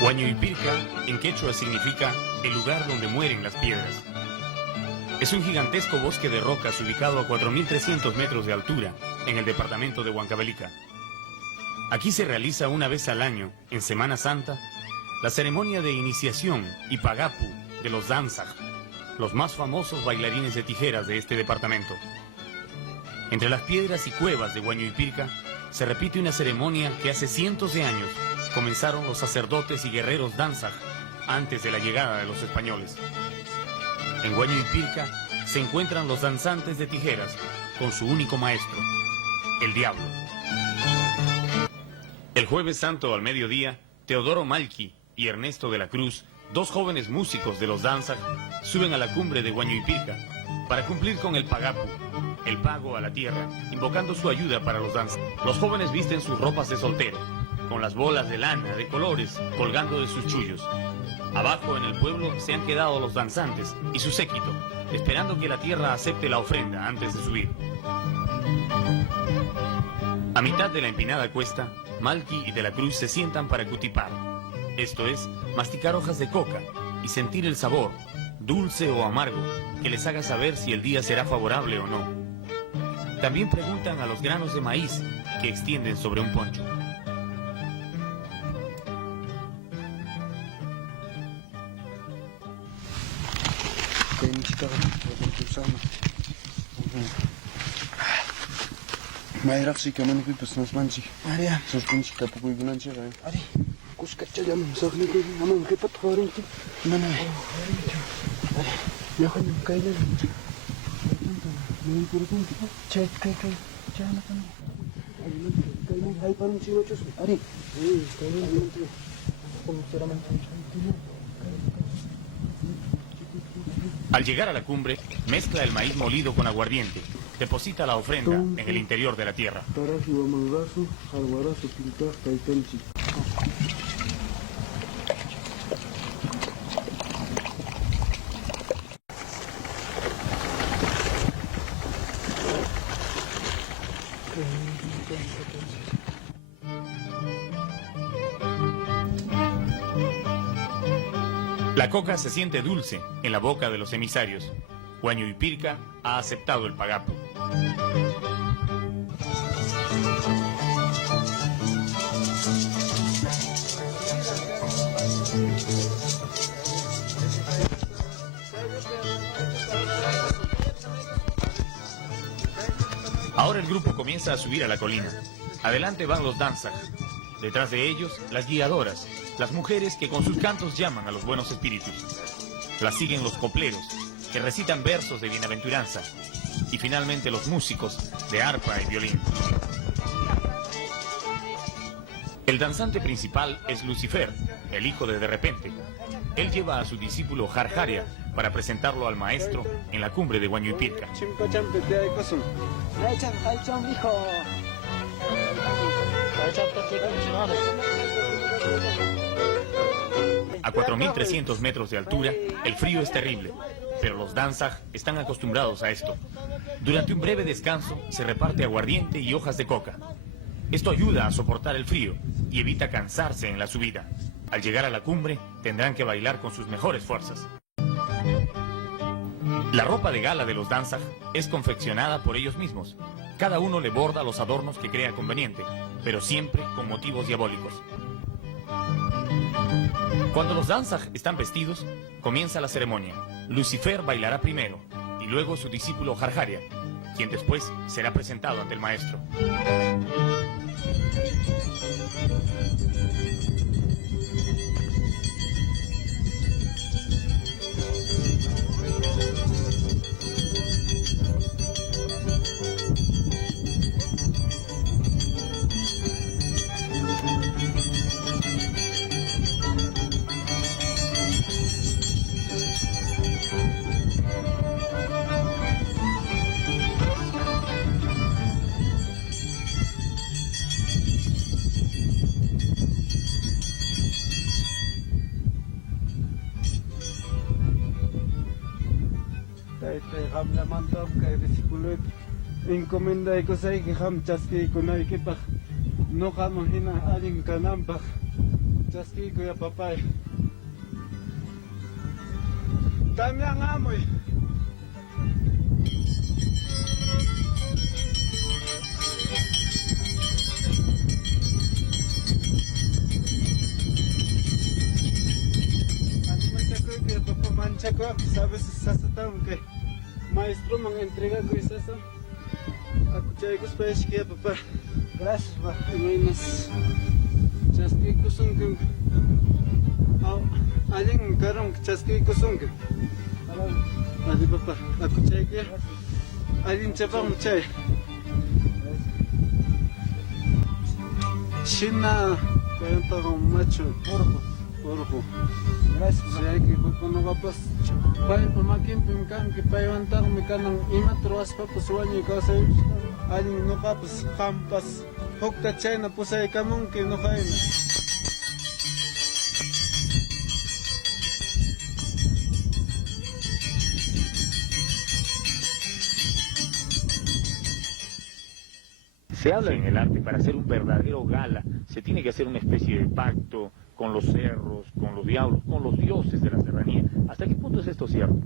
Huañuipirca, en quechua, significa el lugar donde mueren las piedras. Es un gigantesco bosque de rocas ubicado a 4.300 metros de altura en el departamento de Huancavelica. Aquí se realiza una vez al año, en Semana Santa, la ceremonia de iniciación y pagapu de los danzaj, los más famosos bailarines de tijeras de este departamento. Entre las piedras y cuevas de Huañuipirca se repite una ceremonia que hace cientos de años comenzaron los sacerdotes y guerreros danzaj antes de la llegada de los españoles. En Huañuipirca se encuentran los danzantes de tijeras con su único maestro, el diablo. El Jueves Santo al mediodía, Teodoro Malqui y Ernesto de la Cruz, dos jóvenes músicos de los danzaj, suben a la cumbre de Huañuipirca para cumplir con el pagapu, el pago a la tierra, invocando su ayuda para los danzaj. Los jóvenes visten sus ropas de soltero, con las bolas de lana de colores colgando de sus chullos. Abajo en el pueblo se han quedado los danzantes y su séquito, esperando que la tierra acepte la ofrenda antes de subir. A mitad de la empinada cuesta, Malqui y de la Cruz se sientan para cutipar, esto es, masticar hojas de coca y sentir el sabor, dulce o amargo, que les haga saber si el día será favorable o no. También preguntan a los granos de maíz que extienden sobre un poncho. Mayraksi kaman kuy pesnas manchi. Aria. Sos kunchi kapukuy gunanchi ray. Ari. Kuskacha jam sakni kuy naman kepat kharin ki. Mana. Ari. Yahan kayla. Ni purun ki. Chat kay. Chana kan. Ari man kayla hay parun chiwa chus. Ari. Kayla man tu. Como será man. Al llegar a la cumbre, mezcla el maíz molido con aguardiente. Deposita la ofrenda en el interior de la tierra. La coca se siente dulce en la boca de los emisarios. Huañuipirca ha aceptado el pagapu. Ahora el grupo comienza a subir a la colina. Adelante van los danzaj. Detrás de ellos, las guiadoras, las mujeres que con sus cantos llaman a los buenos espíritus. Las siguen los copleros, que recitan versos de bienaventuranza, y finalmente los músicos de arpa y violín. El danzante principal es Lucifer, el hijo de repente. Él lleva a su discípulo Jarjaria para presentarlo al maestro en la cumbre de Huañuipirca. A 4.300 metros de altura, el frío es terrible, pero los danzaj están acostumbrados a esto. Durante un breve descanso, se reparte aguardiente y hojas de coca. Esto ayuda a soportar el frío y evita cansarse en la subida. Al llegar a la cumbre, tendrán que bailar con sus mejores fuerzas. La ropa de gala de los danzaj es confeccionada por ellos mismos. Cada uno le borda los adornos que crea conveniente, pero siempre con motivos diabólicos. Cuando los danzaj están vestidos, comienza la ceremonia. Lucifer bailará primero, y luego su discípulo Jarjaria, quien después será presentado ante el maestro. Ham la mantap kay versículo encomienda ko sa ikam chaski kunay kipah no kam hina aling kanampah chasquico ya papá. También amo. Manchaco, sabes sasatan que maestro me entrega con eso. Akuchay kuspash que papá. Gracias, papá. Menos chasquico son que alguien carón chasquico son que. Adi papá, akuchay que alguien chapang chay. China, que un macho porco. Gracias. Saya que cuando va pas pai pemakin pemkan que pai wantar me kanang imatros pa pusuan ka sa alin no kapas kampas hokta china pusay kamong que no kain. Se habla en el arte, para hacer un verdadero gala, se tiene que hacer una especie de pacto con los cerros, con los diablos, con los dioses de la serranía. ¿Hasta qué punto es esto cierto?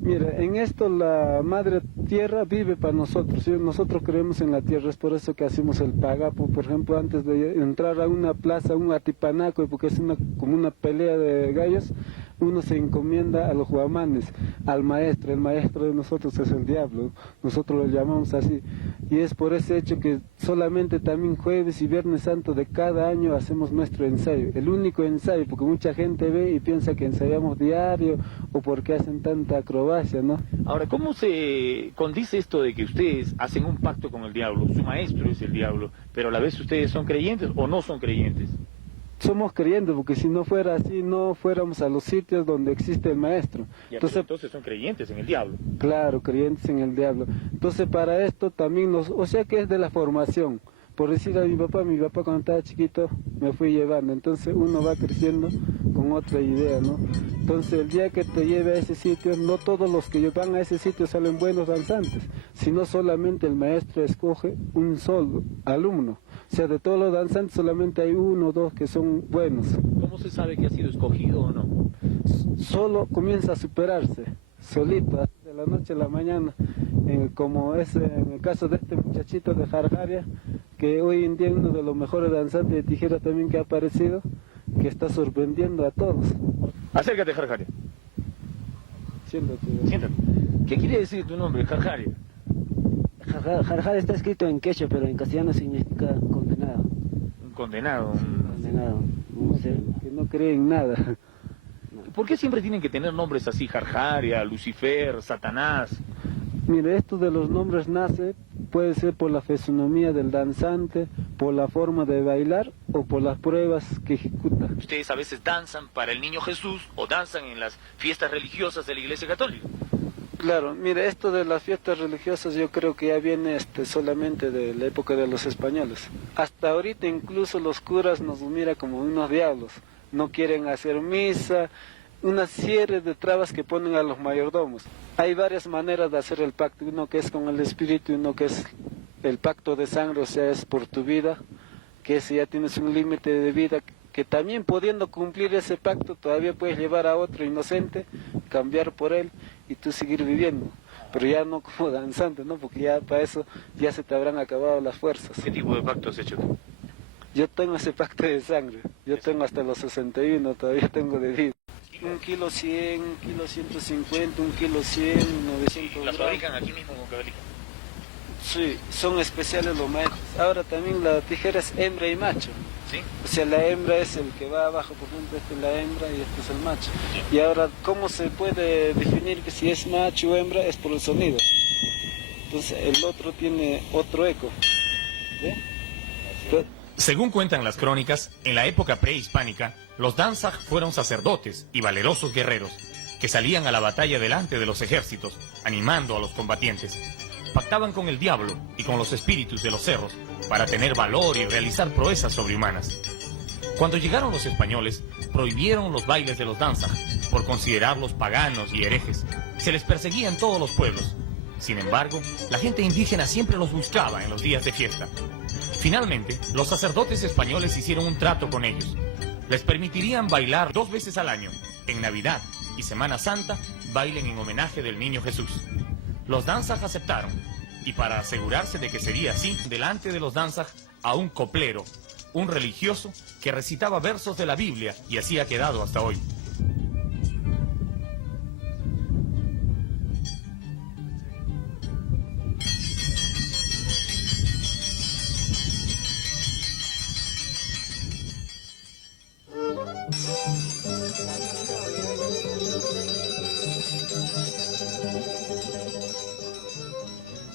Mira, en esto la madre tierra vive para nosotros, ¿sí? Nosotros creemos en la tierra, es por eso que hacemos el pagapo, por ejemplo, antes de entrar a una plaza, un atipanaco, porque es como una pelea de gallos, uno se encomienda a los huamanes, al maestro, el maestro de nosotros es el diablo, nosotros lo llamamos así, y es por ese hecho que solamente también jueves y viernes santo de cada año hacemos nuestro ensayo, el único ensayo, porque mucha gente ve y piensa que ensayamos diario, o porque hacen tanta acrobacia, ¿no? Ahora, ¿cómo se condice esto de que ustedes hacen un pacto con el diablo? Su maestro es el diablo, pero a la vez ustedes son creyentes o no son creyentes. Somos creyentes, porque si no fuera así, no fuéramos a los sitios donde existe el maestro. Ya, entonces son creyentes en el diablo. Claro, creyentes en el diablo. Entonces para esto también o sea que es de la formación. Por decir a mi papá cuando estaba chiquito me fui llevando, entonces uno va creciendo con otra idea, ¿no? Entonces el día que te lleve a ese sitio, no todos los que van a ese sitio salen buenos danzantes, sino solamente el maestro escoge un solo alumno. O sea, de todos los danzantes solamente hay uno o dos que son buenos. ¿Cómo se sabe que ha sido escogido o no? Solo comienza a superarse, solito, de la noche a la mañana, como es en el caso de este muchachito de Jarjaria, que hoy en día es uno de los mejores danzantes de tijera también que ha aparecido, que está sorprendiendo a todos. Acércate, Jarjaria. Siéntate. Siéntate. ¿Qué quiere decir tu nombre, Jarjaria? Jarjar está escrito en quechua, pero en castellano significa condenado. Un condenado. Condenado. Que no cree en nada. ¿Por qué siempre tienen que tener nombres así? Jarjaria, Lucifer, Satanás. Mire, esto de los nombres nace, puede ser por la fisonomía del danzante, por la forma de bailar o por las pruebas que ejecuta. Ustedes a veces danzan para el niño Jesús o danzan en las fiestas religiosas de la Iglesia Católica. Claro, mire, esto de las fiestas religiosas yo creo que ya viene solamente de la época de los españoles. Hasta ahorita incluso los curas nos miran como unos diablos. No quieren hacer misa, una serie de trabas que ponen a los mayordomos. Hay varias maneras de hacer el pacto, uno que es con el espíritu, uno que es el pacto de sangre, o sea, es por tu vida, que ese ya tienes un límite de vida, que también pudiendo cumplir ese pacto todavía puedes llevar a otro inocente, cambiar por él y tú seguir viviendo, pero ya no como danzante, ¿no? Porque ya para eso ya se te habrán acabado las fuerzas. ¿Qué tipo de pacto has hecho tú? Yo tengo ese pacto de sangre, yo tengo hasta los 61, todavía tengo de vida. 1 kilo 100, 1 kilo 150, 1 kilo 100, 900 ¿Las gramos. fabrican aquí mismo en Huancavelica? Sí, son especiales los maestros. Ahora también la tijera es hembra y macho. ¿Sí? O sea, la hembra es el que va abajo, por ejemplo, esta es la hembra y este es el macho. Y ahora, ¿cómo se puede definir que si es macho o hembra? Es por el sonido. Entonces, el otro tiene otro eco. ¿Ve? Según cuentan las crónicas, en la época prehispánica, los danzaj fueron sacerdotes y valerosos guerreros que salían a la batalla delante de los ejércitos, animando a los combatientes. Pactaban con el diablo y con los espíritus de los cerros para tener valor y realizar proezas sobrehumanas. Cuando llegaron los españoles, prohibieron los bailes de los danzaj por considerarlos paganos y herejes. Se les perseguía en todos los pueblos. Sin embargo, la gente indígena siempre los buscaba en los días de fiesta. Finalmente, los sacerdotes españoles hicieron un trato con ellos. Les permitirían bailar 2 veces al año, en Navidad y Semana Santa, bailen en homenaje del Niño Jesús. Los Danzag aceptaron, y para asegurarse de que sería así, delante de los Danzag a un coplero, un religioso que recitaba versos de la Biblia, y así ha quedado hasta hoy.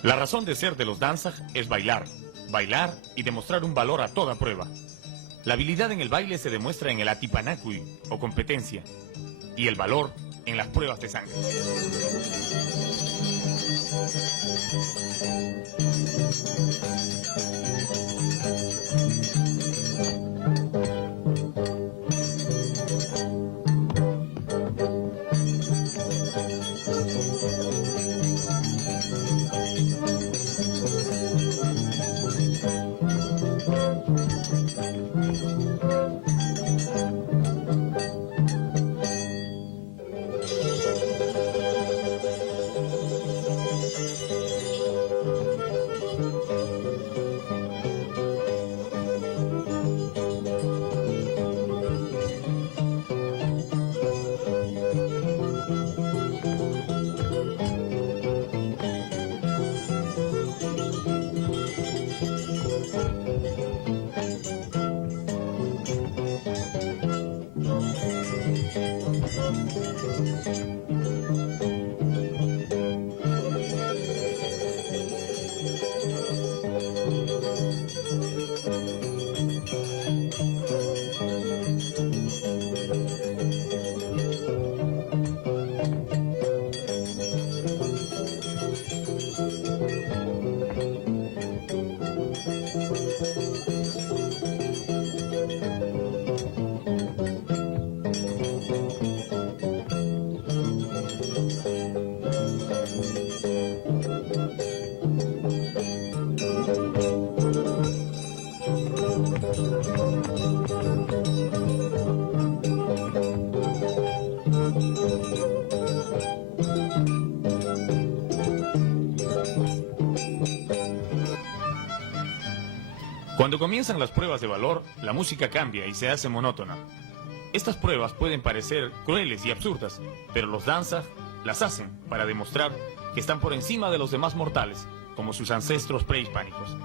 La razón de ser de los Danzag es bailar, bailar y demostrar un valor a toda prueba. La habilidad en el baile se demuestra en el atipanacui, o competencia, y el valor en las pruebas de sangre. Cuando comienzan las pruebas de valor, la música cambia y se hace monótona. Estas pruebas pueden parecer crueles y absurdas, pero los Danzag las hacen para demostrar que están por encima de los demás mortales, como sus ancestros prehispánicos.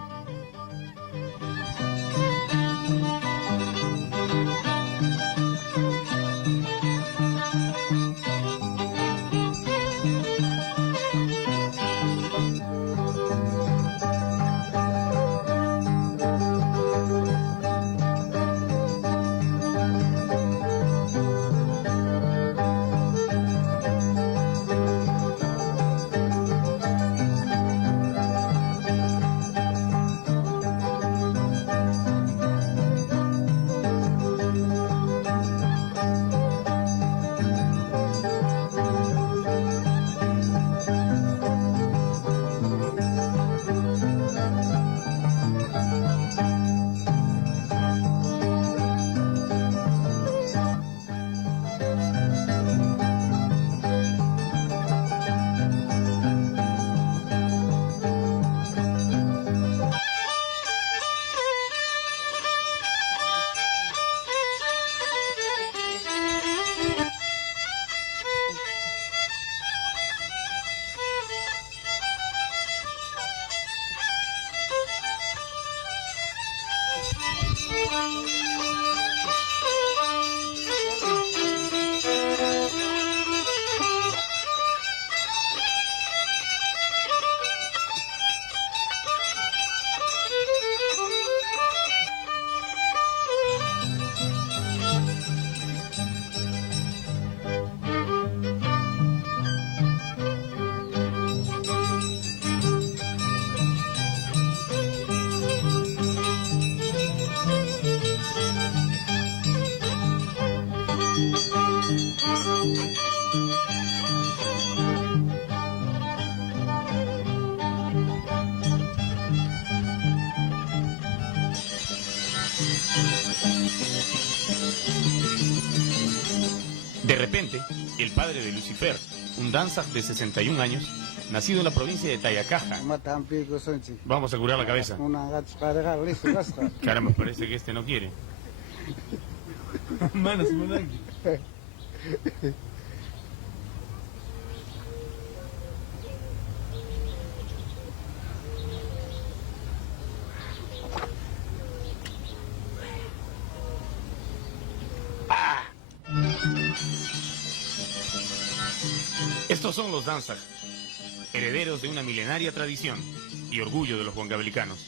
repente, el padre de Lucifer, un danzag de 61 años, nacido en la provincia de Tayacaja. Vamos a curar la cabeza. Caramba, parece que este no quiere. Manos, Estos son los danzag, herederos de una milenaria tradición y orgullo de los huancavelicanos.